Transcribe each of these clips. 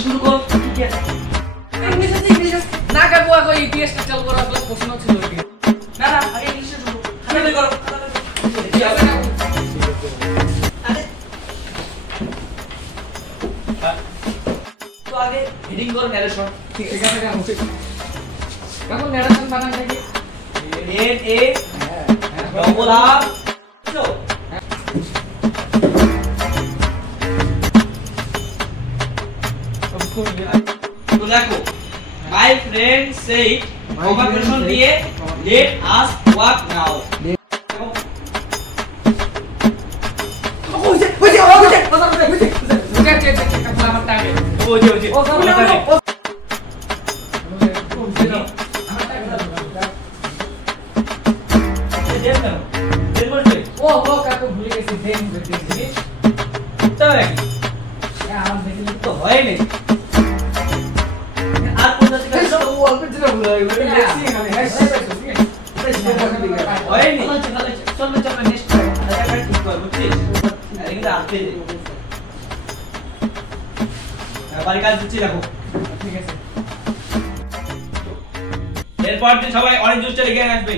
শুরু কর ঠিক আছে ইংলিশ না কাকু আগে ইতিহাসটা চালু করা লাগলে প্রশ্ন ছিল না না আগে ইংলিশে শুরু খাতা করো কি হবে না আরে তো আগে হেডিং করো ন্যারেশন ঠিক আছে কাকু ন্যারেশন বানান থাকে এন এ ডবল আর তো तो देखो my friend said conversation दिए let us walk now तो है नहीं এরপর দিন সবাই অরেঞ্জ জুসটা লিখে আসবে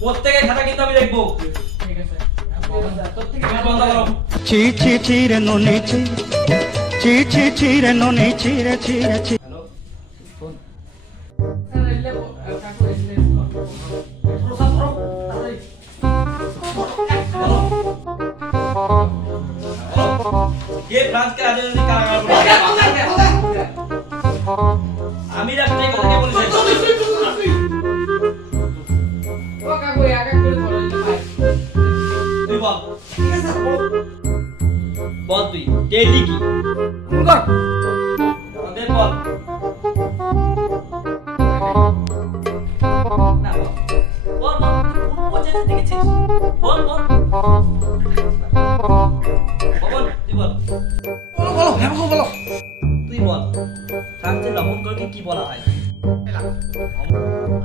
প্রত্যেকের খাতা কিন্তু আমি দেখবো ঠিক আছে বন্ধ করো ছি ছি ছি রে ননি ছি ছি ছি ছি রে ননি ছি রে ছি রে ছি হ্যালো ফোন ये फ्रांस के राजनीतिक আমি রাখতে কথা কে বলেছে ও কাকু একা করে ধরে ভাই তুই বল ঠিক আছে বল তুই টেডি কি বল আমাদের বল না বল বল পৌঁছে দেখেছিস বল বল বল তুই বল বলো হ্যাঁ বলো তুই বল ফ্রান্সে লবণ করকে কি বলা হয়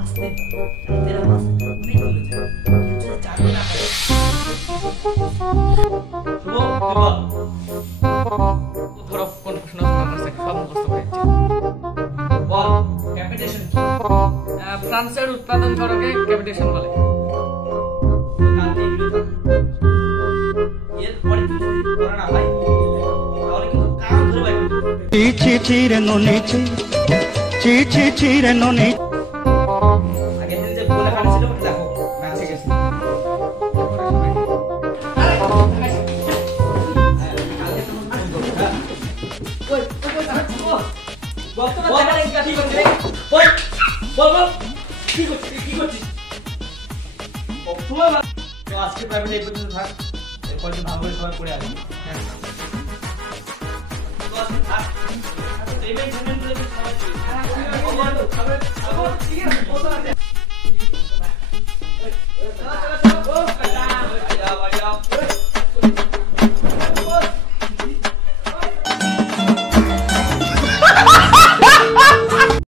আস্তে তেরা মাস नहीं বলেছে কিছু জানো না শুভ তুই বল ধরো কোন প্রশ্ন আমার কাছে সব মুখস্থ করেছি বল ক্যাপিটেশন কি ফ্রান্সের উৎপাদন খরচকে ক্যাপিটেশন বলে কালকে এগুলো এর পরে তুই যদি করা না হয় তাহলে কিন্তু কান ধরে বাইরে ছি ছি ছি রে ননি ছি ছি ছি ছি রে ননি আগে দিন যে বলে কাটছিল ওটা দেখো ম্যাচে গেছে আজকে প্রাইভেট এই পর্যন্ত থাক এরপর যে ভালো করে সবাই পড়ে আসবি তো আজকে থাক পেমেন্ট করে সবাই ঠিক আছে